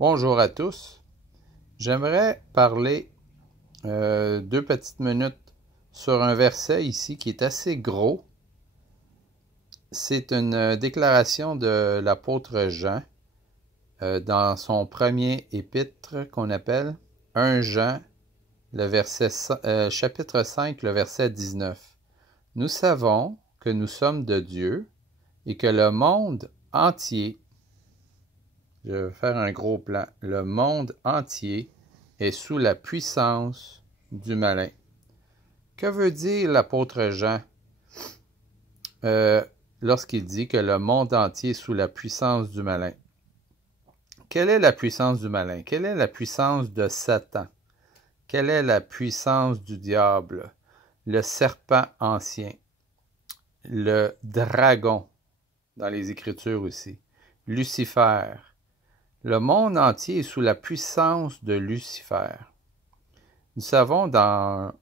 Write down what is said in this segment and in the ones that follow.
Bonjour à tous. J'aimerais parler 2 petites minutes sur un verset ici qui est assez gros. C'est une déclaration de l'apôtre Jean dans son premier épître qu'on appelle 1 Jean, chapitre 5, le verset 19. Nous savons que nous sommes de Dieu et que le monde entier, je vais faire un gros plan, le monde entier est sous la puissance du malin. Que veut dire l'apôtre Jean lorsqu'il dit que le monde entier est sous la puissance du malin? Quelle est la puissance du malin? Quelle est la puissance de Satan? Quelle est la puissance du diable? Le serpent ancien, le dragon, dans les Écritures aussi, Lucifer. Le monde entier est sous la puissance de Lucifer. Nous savons dans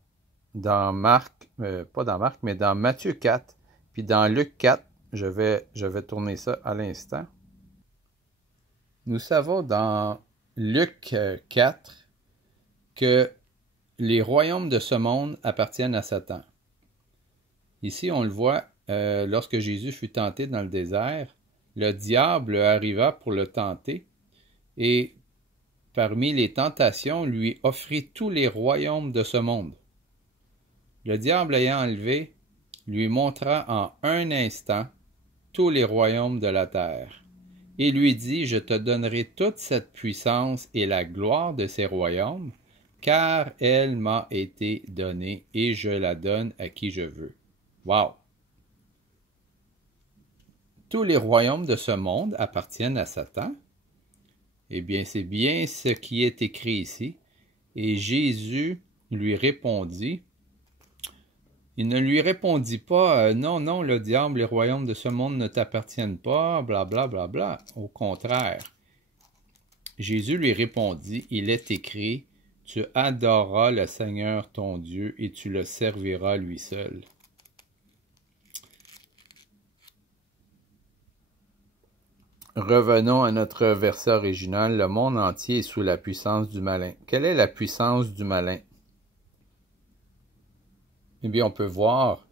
Marc, pas dans Marc, mais dans Matthieu 4, puis dans Luc 4, je vais tourner ça à l'instant. Nous savons dans Luc 4 que les royaumes de ce monde appartiennent à Satan. Ici, on le voit, lorsque Jésus fut tenté dans le désert, le diable arriva pour le tenter et parmi les tentations, lui offrit tous les royaumes de ce monde. Le diable ayant enlevé, lui montra en un instant tous les royaumes de la terre, et lui dit, je te donnerai toute cette puissance et la gloire de ces royaumes, car elle m'a été donnée, et je la donne à qui je veux. Wow! Tous les royaumes de ce monde appartiennent à Satan. Eh bien, c'est bien ce qui est écrit ici. Et Jésus lui répondit. Il ne lui répondit pas, non, non, le diable, les royaumes de ce monde ne t'appartiennent pas, bla, bla, bla, bla. Au contraire. Jésus lui répondit, il est écrit, tu adoreras le Seigneur ton Dieu et tu le serviras lui seul. Revenons à notre verset original. Le monde entier est sous la puissance du malin. Quelle est la puissance du malin? Eh bien, on peut voir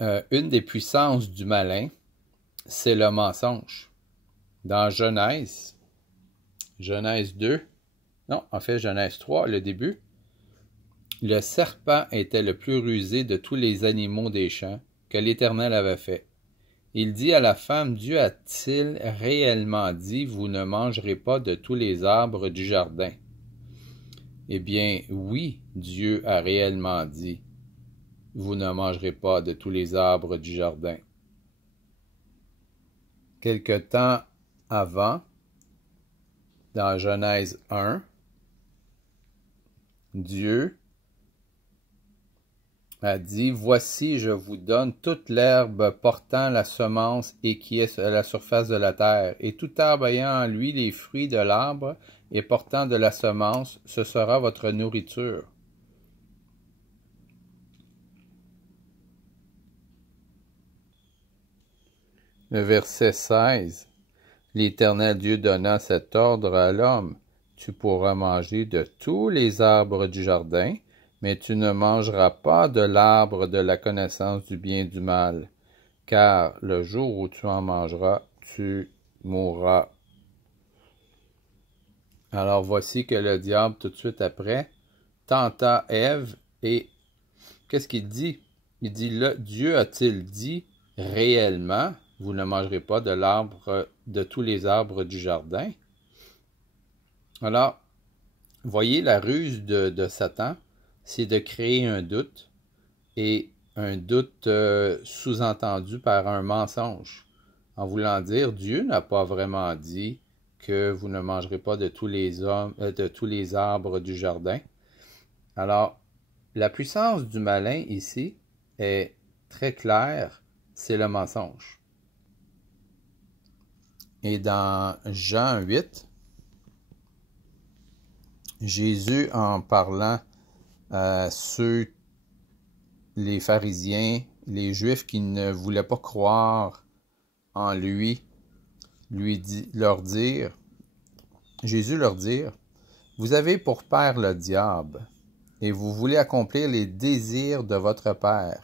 une des puissances du malin, c'est le mensonge. Dans Genèse 2, non, en fait Genèse 3, le début, le serpent était le plus rusé de tous les animaux des champs que l'Éternel avait fait. Il dit à la femme, Dieu a-t-il réellement dit, vous ne mangerez pas de tous les arbres du jardin? Eh bien, oui, Dieu a réellement dit, vous ne mangerez pas de tous les arbres du jardin. Quelque temps avant, dans Genèse 1, Dieu a dit, voici, je vous donne toute l'herbe portant la semence et qui est à la surface de la terre, et tout arbre ayant en lui les fruits de l'arbre et portant de la semence, ce sera votre nourriture. Le verset 16. L'Éternel Dieu donna cet ordre à l'homme, tu pourras manger de tous les arbres du jardin, mais tu ne mangeras pas de l'arbre de la connaissance du bien et du mal, car le jour où tu en mangeras, tu mourras. Alors voici que le diable, tout de suite après, tenta Ève, et qu'est-ce qu'il dit? Il dit, Dieu a-t-il dit réellement, vous ne mangerez pas de l'arbre, de tous les arbres du jardin? Alors, voyez la ruse de Satan, c'est de créer un doute, et un doute sous-entendu par un mensonge, en voulant dire, Dieu n'a pas vraiment dit que vous ne mangerez pas de tous les arbres du jardin. Alors, la puissance du malin ici est très claire, c'est le mensonge. Et dans Jean 8, Jésus, en parlant à les pharisiens, les Juifs qui ne voulaient pas croire en lui, Jésus leur dire, « Vous avez pour père le diable, et vous voulez accomplir les désirs de votre père.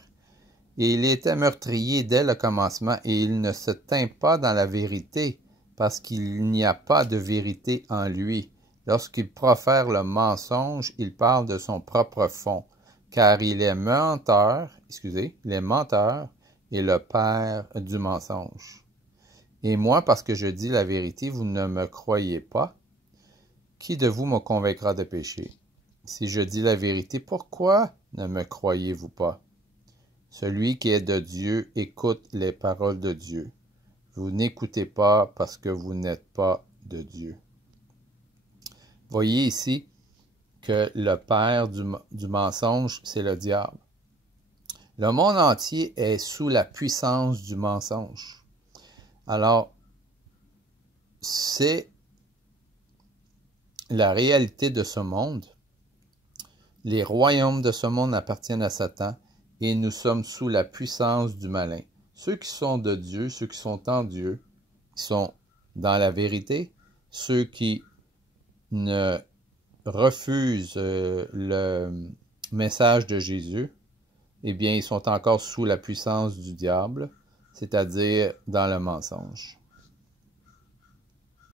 Et il était meurtrier dès le commencement, et il ne se tint pas dans la vérité, parce qu'il n'y a pas de vérité en lui. Lorsqu'il profère le mensonge, il parle de son propre fond, car il est menteur et le père du mensonge. Et moi, parce que je dis la vérité, vous ne me croyez pas. Qui de vous me convaincra de péché? Si je dis la vérité, pourquoi ne me croyez-vous pas? Celui qui est de Dieu écoute les paroles de Dieu. Vous n'écoutez pas parce que vous n'êtes pas de Dieu. » Voyez ici que le père du mensonge, c'est le diable. Le monde entier est sous la puissance du mensonge. Alors, c'est la réalité de ce monde. Les royaumes de ce monde appartiennent à Satan et nous sommes sous la puissance du malin. Ceux qui sont de Dieu, ceux qui sont en Dieu, ils sont dans la vérité. Ceux qui ne refusent le message de Jésus, eh bien, ils sont encore sous la puissance du diable, c'est-à-dire dans le mensonge.